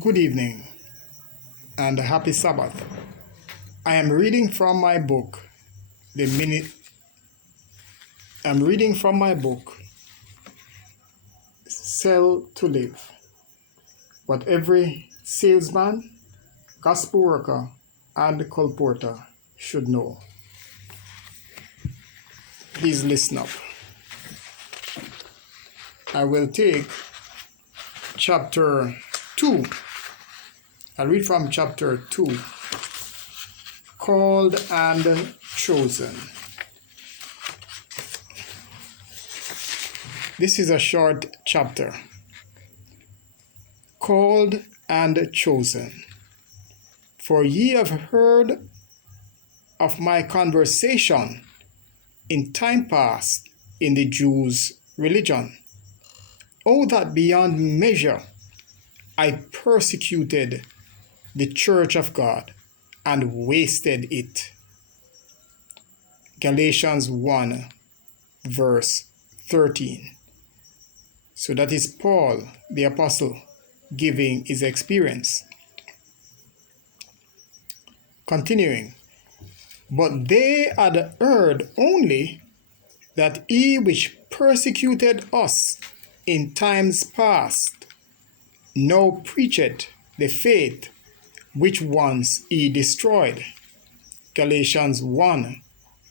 Good evening and a happy Sabbath. I am reading from my book, Sell to Live. What every salesman, gospel worker, and colporteur should know. Please listen up. I will take chapter 2. I'll read from chapter 2, Called and Chosen. This is a short chapter. Called and chosen. For ye have heard of my conversation in time past in the Jews' religion. Oh, that beyond measure I persecuted the church of God and wasted it. Galatians 1 verse 13. So that is Paul, the apostle, giving his experience. Continuing, but they had heard only that he which persecuted us in times past now preacheth the faith which once he destroyed. Galatians 1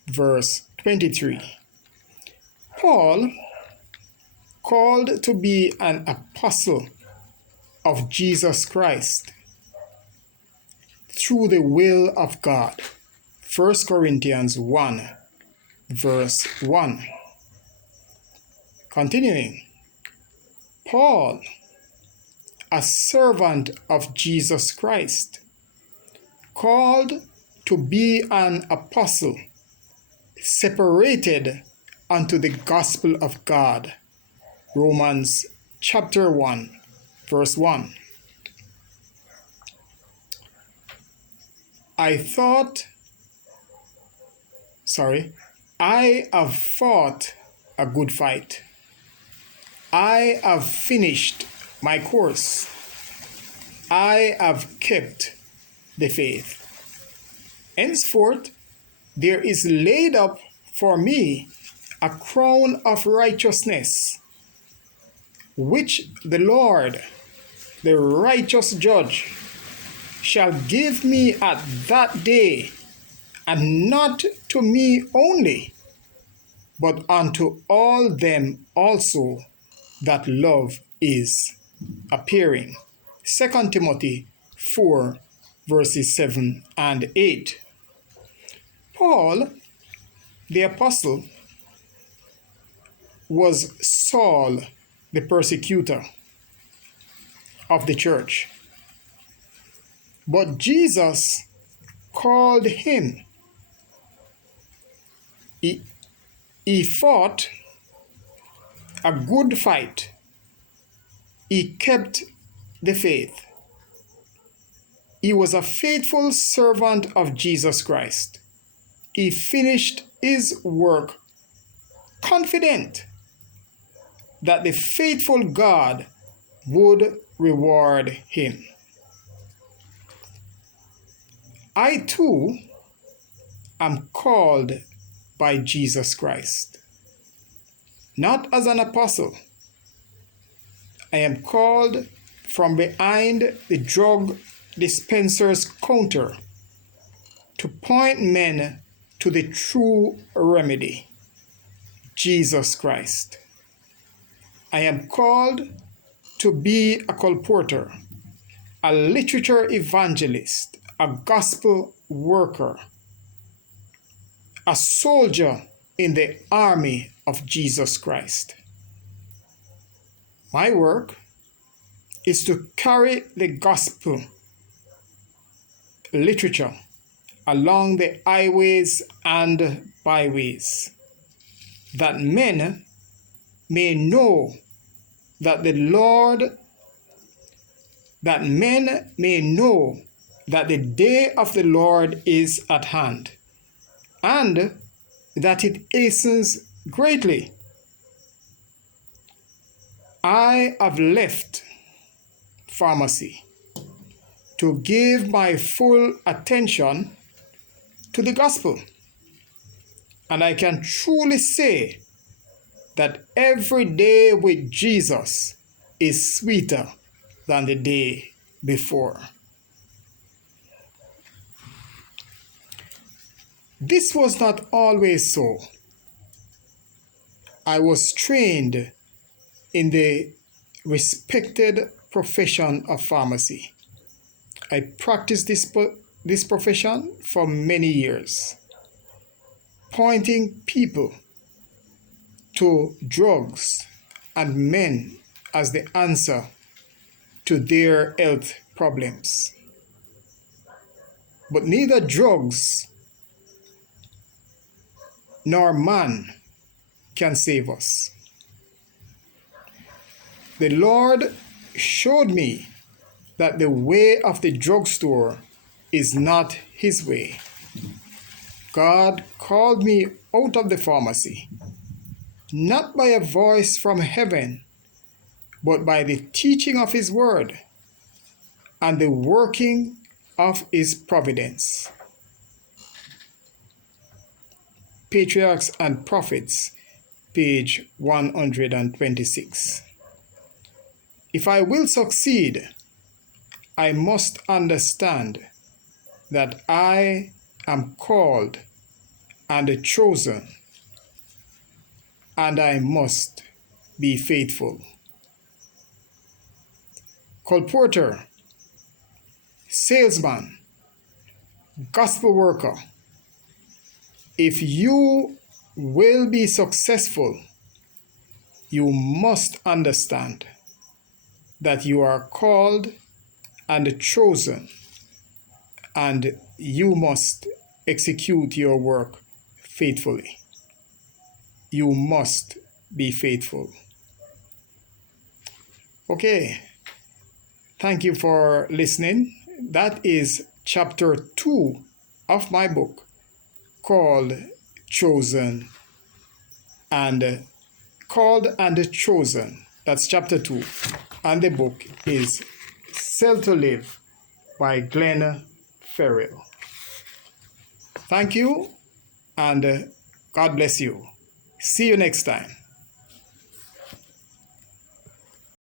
verse 23. Paul, called to be an apostle of Jesus Christ through the will of God. 1 Corinthians 1 verse 1. Continuing, Paul, a servant of Jesus Christ, called to be an apostle, separated unto the gospel of God. Romans chapter 1, verse 1. I have fought a good fight. I have finished my course. I have kept the faith. Henceforth, there is laid up for me a crown of righteousness, which the Lord, the righteous judge, shall give me at that day, and not to me only, but unto all them also that love is appearing. 2 Timothy 4 verses 7 and 8. Paul, the apostle, was Saul, the persecutor of the church. But Jesus called him. He fought a good fight. He kept the faith. He was a faithful servant of Jesus Christ. He finished his work confident that the faithful God would reward him. I too am called by Jesus Christ, not as an apostle. I am called from behind the drug dispenser's counter to point men to the true remedy, Jesus Christ. I am called to be a colporteur, a literature evangelist, a gospel worker, a soldier in the army of Jesus Christ. My work is to carry the gospel literature along the highways and byways, that men may know that the day of the Lord is at hand, and that it hastens greatly. I have left pharmacy to give my full attention to the gospel. And I can truly say that every day with Jesus is sweeter than the day before. This was not always so. I was trained in the respected profession of pharmacy. I practiced this profession for many years, pointing people to drugs and men as the answer to their health problems. But neither drugs nor man can save us. The Lord showed me that the way of the drugstore is not his way. God called me out of the pharmacy, not by a voice from heaven, but by the teaching of his word and the working of his providence. Patriarchs and Prophets, page 126. If I will succeed, I must understand that I am called and chosen, and I must be faithful. Colporteur, salesman, gospel worker, if you will be successful, you must understand that you are called and chosen, and you must execute your work faithfully. You must be faithful. Okay, thank you for listening. That is chapter 2 of my book called Chosen and Chosen. That's chapter 2. And the book is Sell to Live by Glen Ferril. Thank you, and God bless you. See you next time.